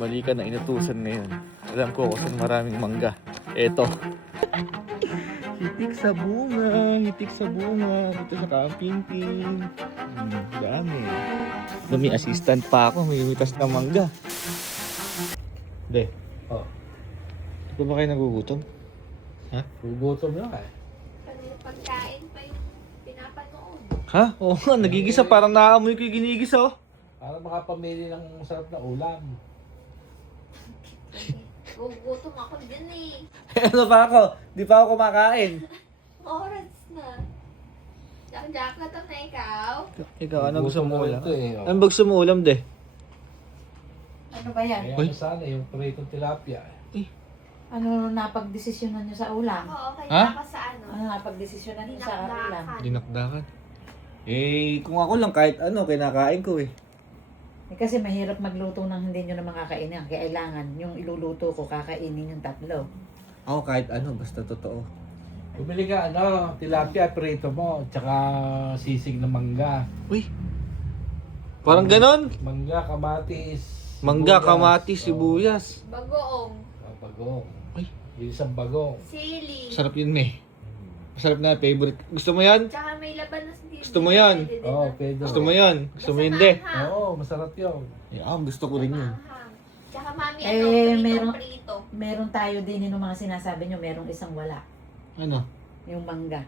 Mali ka na inutusan ngayon. Alam ko kung saan maraming mangga. Eto. Hitik sa bunga, hitik sa bunga. Dito sa camping team. Dami. May assistant pa ako, may imitas na mangga. De, Oh, di pa ba kayo nagugutom? Ha? gugutom na eh. Kanina pagkain pa yung pinapanood. Ha? Oo nga, nagigisa. Parang naaamoy ko yung ginigisa oh. Para makapamili ng masarap na ulam. Gugutom ako din eh. Ano pa ako? Di pa ako kumakain. Oras na. Jack-jack na ikaw. Ikaw, ano gusto mo ulam? Ito, eh, oh. Ano gusto mo ulam, de? Ano ba yan? Kaya Uy. ano sana yung pritong tilapia. Ano napagdesisyonan nyo sa ulam? Ako, okay Ha? na ako sa ano. Ano napagdesisyonan nyo sa ulam? Dinakdakan. Dinakdakan. Eh, kung ako lang kahit ano, kinakain ko eh. Eh, kasi mahirap magluto ng hindi nyo naman kakainin. Kailangan yung iluluto ko, kakainin yung tatlo. Ako kahit ano, basta totoo. Bumili ka ano, tilapia, prito mo, tsaka sisig na mangga. Uy! Parang ganon. Mangga, kamatis. Mangga, sibuyas. kamatis, sibuyas. Bagoong. Bagong. Ay. Yung isang bagong. Sili. Sarap yun, me. Masarap na, favorite. Gusto mo yan? Tsaka may laban na hindi. Gusto mo yan? Oo, pwede. Gusto mo yan? Gusto mo yun, de? Oo, masarap yun. Eh, gusto ko rin yun. Tsaka mami, Eh, ano, meron- prito. Meron tayo din yung mga sinasabi nyo, merong isang wala. Ano? Yung mangga.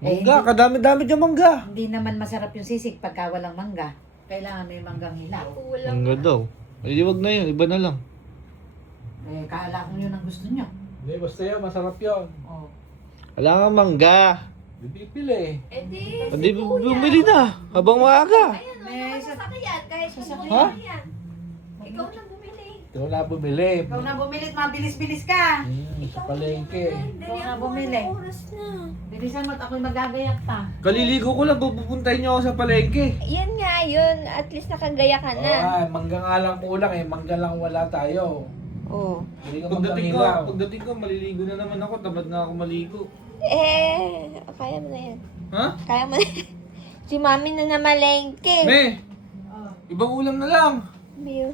Mangga, kadami-dami dyan mangga. Hindi naman masarap yung sisig pagka walang mangga. Kailangan may manggang hilaw. Kulang. Mangga daw. Ay, di wag na yun. Iba na lang. Eh, kala ko yun ang gusto nyo. Hindi, basta yun, masarap yun. Oh. Wala nga mangga. Bibili. Eh di, Hindi, bumili na. Habang maaga. Ayun, May may sasakyan. Kahit sasakyan. pumunta Ha? yan. Ikaw na bumili. Ito na bumili. Ikaw na bumili, mabilis-bilis ka. Sa palengke. Ikaw na bumili. Oras na. Bilisan mo at ako'y magagayak pa. Kaliligo ko lang, pupuntahin niyo ako sa palengke. Yan nga yun. At least nakagaya ka na. Oo, mangga nga lang kulang eh. Mangga lang wala tayo. Oo. Hindi ka manggang hilaw. Pagdating ko, maliligo na naman ako. Tamad na ako maligo. Eh, kaya mo na yan. Ha? Kaya mo na. Si mami na namalengke. Me, Oh. ibang ulam na lang. Biyo.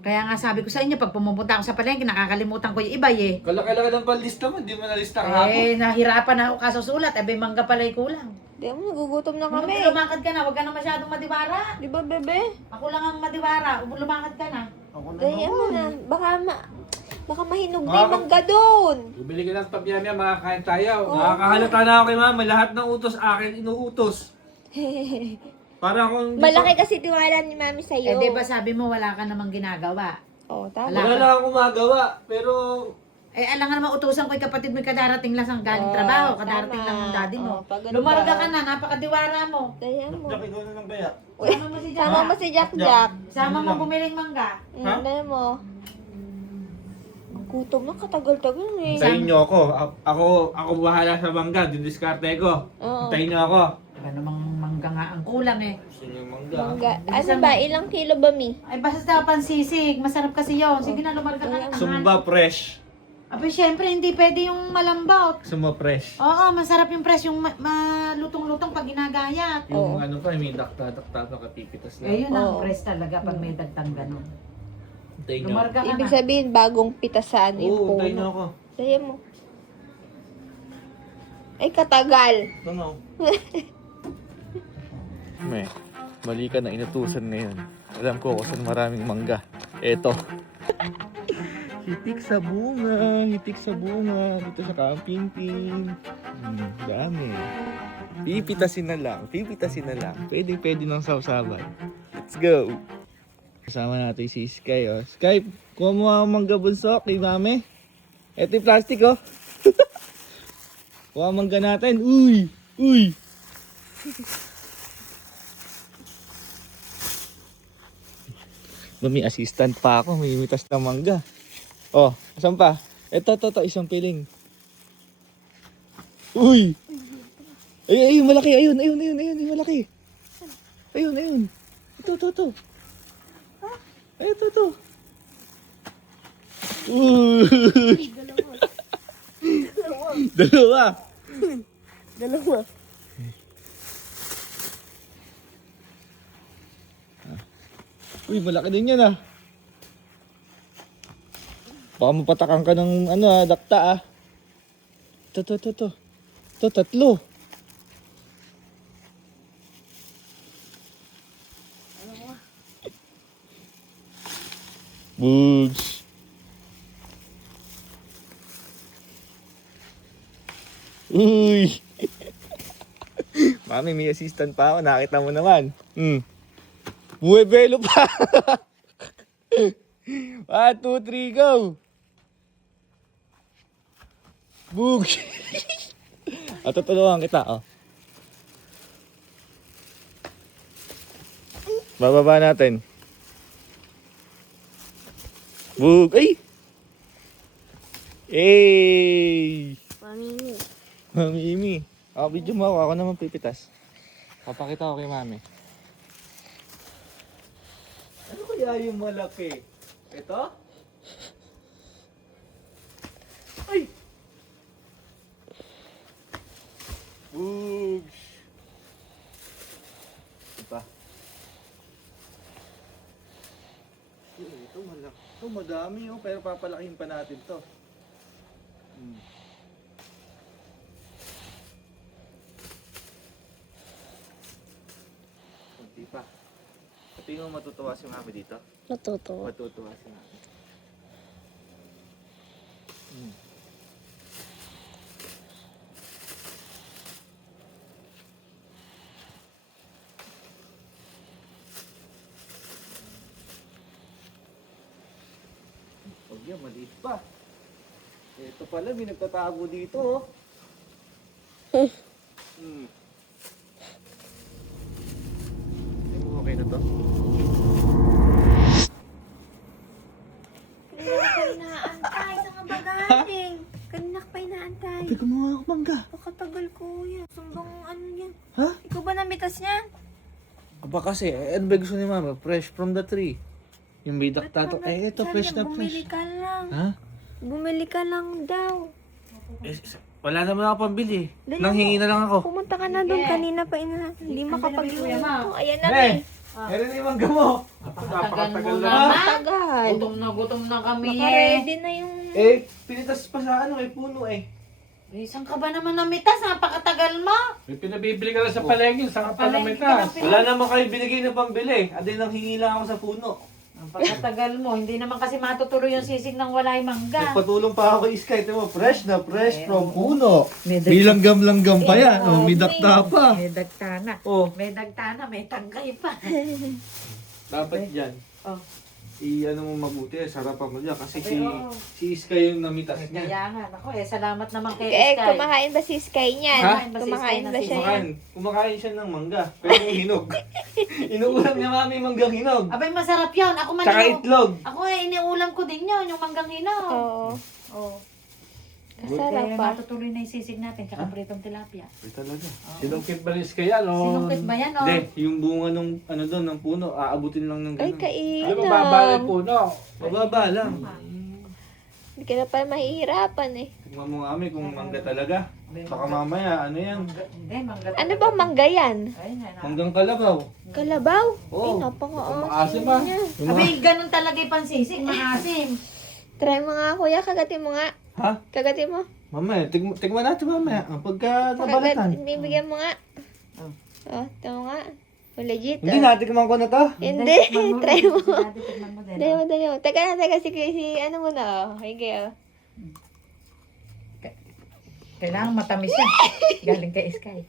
Kaya nga sabi ko sa inyo, pag pumupunta ako sa palengke, nakakalimutan ko yung iba eh. Kalaki-laki ng palista mo, hindi mo nalista kahapon. Eh, nahirapan na ako kasusulat. Eh, mangga pala'y kulang. Di mo, nagugutom na Kung kami. lumakad ka na, huwag ka na masyadong madiwara. Di ba, bebe? Ako lang ang madiwara. Lumakad ka na. Daya mo na. Baka mahinog na Baka- yung mangga doon. Bumili ka ng pamyamya, makakain tayo. Nakakahalata na ako kay mama, lahat ng utos akin inuutos. Para akong... Malaki kasi tiwala ni mami Eh, sa'yo. di ba sabi mo wala ka namang ginagawa? Oo, tama. Wala lang akong gumagawa, pero... Eh, alam nga naman, utusan ko yung kapatid mo, kadarating lang sang galing Oo, trabaho, kadarating tama. lang ng daddy mo. Oo, pag ganun Lumarga ba? ka na, napakadiwara mo. Daya mo. ikaw na lang kaya. Sama mo si Jack. Sama mo si Jack Jack. Sama mo bumiling mangga. Ha? Daya mo. Ang gutom na, katagal-tagal eh. Hintayin niyo ako. Ako bahala sa bangga, didiskarte ko. Oo. Hintayin niyo ako. Wala namang mangga nga ang kulang eh. Gusto niyo mangga? Mangga. Ano ba? Ilang kilo ba, mi? Ay, basta sa pansisig, masarap kasi yon. Sige na, lumarga ka na. Sumba fresh. Aba, syempre, hindi pwede yung malambot. Sumba fresh. Oo, masarap yung press, yung malutong-lutong pag ginagayat. Yung Oo. ano pa, may dakta-dakta pa katipitas Eh, na. yun ang Oo. press talaga pag may dagtang ganun. Hintayin niyo. Lumarga ka Ibig na. sabihin, bagong pitasan yung Oo, hintayin niyo puno. ako. Daya mo. Ay, katagal. Ito na. Me, mali ka na inutusan ngayon. Alam ko kung saan maraming mangga. Eto. Hitik sa bunga, hitik sa bunga. Dito sa camping team. Dami. Pipitasin na lang, pipitasin na lang. Pwede nang sausawan. Let's go. Kasama natin si Sky, oh. Sky, kuha mo ang mangga bunso kay mami. Eto yung plastic, oh. Kuha ang mangga natin. Uy! Uy! May assistant pa ako, may imitas na mangga. Oh, asan pa? Ito, isang piling. Uy! Ayun, malaki, ayun, yung malaki. Ayun. Ito. Ay, ito. Uy! Dalawa. Uy, malaki din yan ah. Baka mapatakan ka ng dakta ah. Ito. Ito, 3. Bugs. Uy. Mami, may assistant pa ako. Nakita mo naman. Buwebelo pa. 1, 2, 3, go. Bugs. At tutulungan kita, oh. Bababa natin. Bug! Ay! Hey! Mamini. Mami Imi. Video mo ako. Ako naman pipitas. Papakita ko kay Mami. Ano kaya yung malaki? Ito? Ay! Bugs! Diba? Ito malaki. Ito madami oh. Pero papalakihin pa natin to. Kunti pa. Tingin mo matutuwa si Mami dito? Natutuwa. Matutuwa si Mami. Huwag yan, maliit pa. Ito pala, may nagtatago dito oh. Okay na to? Kanina ka inaantay sa kabagating. Kanina ka pa inaantay. Teka mo nga ako, mangga. Pakatagal ko yan. Sumbang ano yan. Ha? Ikaw ba namitas niyan? Aba kasi, ano ba gusto ni Mama? Fresh from the tree. Yung may daktato. Ito, fresh na Bumili fresh. ka lang. Ha? Bumili ka lang daw. Wala naman ako pambili. Dali Nanghingi na lang ako. Pumunta ka na doon. Kanina pa hindi makapag-iwan. Ayan na Eh! eh. Meron na yung mangga mo. Napakatagal mo na. naman. Tagal. Gutom na kami eh. Naka-ready na yung... Eh, pinitas pa sa puno eh. Saan ka ba naman namitas? Napakatagal mo. May pinabibili ka lang sa palengke, saan ka pa Palengke namitas? ka Wala naman kayo binigay na pambili. Adi nang hingi lang ako sa puno. Napakatagal mo. Hindi naman kasi matutuloy yung sisig ng walay mangga. Nagpatulong pa ako kay Sky. Ito mo, fresh na fresh from puno. May May langgam-langgam pa yan. Oh, may dakta pa. May dagtana. Oh, May dagtana, may tanggay pa. dapat yan. Oh. I-ano mo mabuti, sarapan mo dyan. Kasi Abay, oo. si Sky yung namitas niya. Kaya nga, ako salamat naman kay Eh, Sky. kumakain ba si Sky niyan? Ha? Kumakain ba siya yan? Kumakain siya ng mangga. Pero yung hinog. Inuulam niya Mami manggang hinog. Abay, masarap yun. Ako man Tsaka itlog. Ako iniulam ko din yun, yung manggang hilaw. Oo. Oh. Masarap Kaya pa. matutuloy na yung sisig natin, tsaka pritong tilapia. Ay talaga. Sinungkit ba ni Sky yan? O... Sinungkit ba yan, oh? Hindi, yung bunga nung doon ng puno, aabutin lang ng Ay, ganun. Ano ba babalik kainam. po, no? Mababa lang. Hindi ka na pa mahihirapan eh. Tingnan mo nga kung mangga talaga. Baka mamaya, ano yan? Hindi, mangga. Ano ba mangga yan? Ay, na. Hanggang kalabaw. Kalabaw? Oo. Ay, Maasim napaka-asim ah. niya. Abay, ganun talaga yung pansisig, maasim. Try mo nga kuya, kagatin mo nga. Ha? Kagatin mo. Mamaya, tigman natin mamaya. Pagka nabalatan. Hindi, bigyan mo nga. Oh. Oh, ito mo nga. Oh, legit. Hindi, Oh. natikman ko na to. Hindi, try mo. Tikman mo din. Dali mo, dali mo. Teka si ano mo na, oh. Hige, oh. Kailangan matamis yan. Galing kay Sky.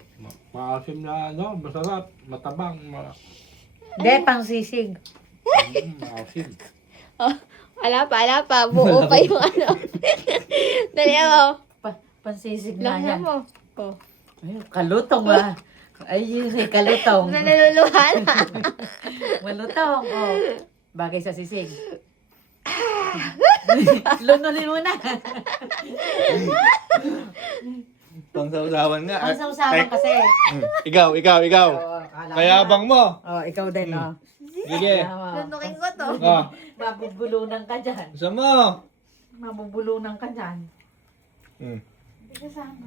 Maasim na, ano, masarap, matabang. Hindi, pansisig. Maasim. Oh, ala pa. Buo pa yung ano. Dali mo. Pansisig na Lang yan. mo. Oh. Ay, kalutong ah. Ay, kalutong. Naluluhan. Malutong. Oh. Bagay sa sisig. Lunulin mo na. Pangsawsawan nga. Ang sausawan kasi. Ikaw. Oh, akala Kayabang mo. Oh, ikaw din, oh. Sige. Lunukin ko to. Oh, Mabubulunan ka dyan. gusto mo. Mabubulunan ka dyan. Hindi kasama.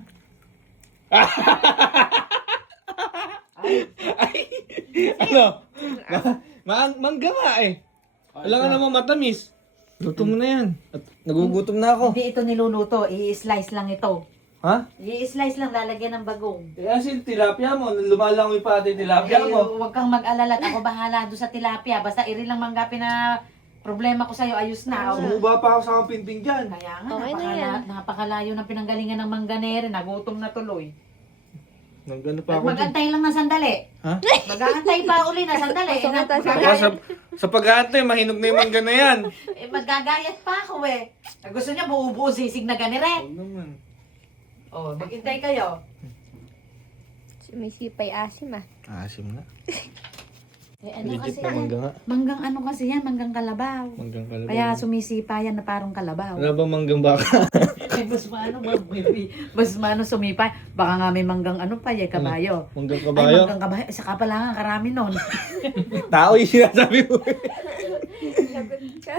Ano? Mangga nga eh. Wala ka naman matamis. Luto mo na yan. At nagugutom na ako. Hindi ito niluluto, i-slice lang ito. Ha? I-slice lang, lalagyan ng bagong. Eh, asin tilapia mo, lumalangoy pa ate tilapia mo. Huwag kang mag-alala, ako bahala doon sa tilapia. Basta iri lang manggapin na problema ko sa'yo, ayos na. Oh. Sumuba pa ako sa kamping dyan. Kaya nga, Okay na yan. napakalayo ng pinanggalingan ng mangganere, nagutom na tuloy. Nagano pa ako dyan. Mag-antay lang na sandali. Ha? Mag-aantay pa uli na sandali. Sa pag-aantay, mahinog na yung mangga na yan. Magagayat pa ako eh. Gusto niya buo-buo sisig na ganire. Huwag naman. Oh, maghintay kayo. May sipay asim ah. Asim na. Eh, ano Legit kasi na mangga nga. Manggang ano kasi yan, manggang kalabaw. Manggang kalabaw. Kaya sumisipa yan na parang kalabaw. Wala bang manggang baka? Eh, mas maano sumipa. Baka nga may manggang ano pa, kabayo. Manggang Ay, kabayo? manggang kabayo. Saka pala nga, karami nun. Tao yung sinasabi mo. Lagot ka.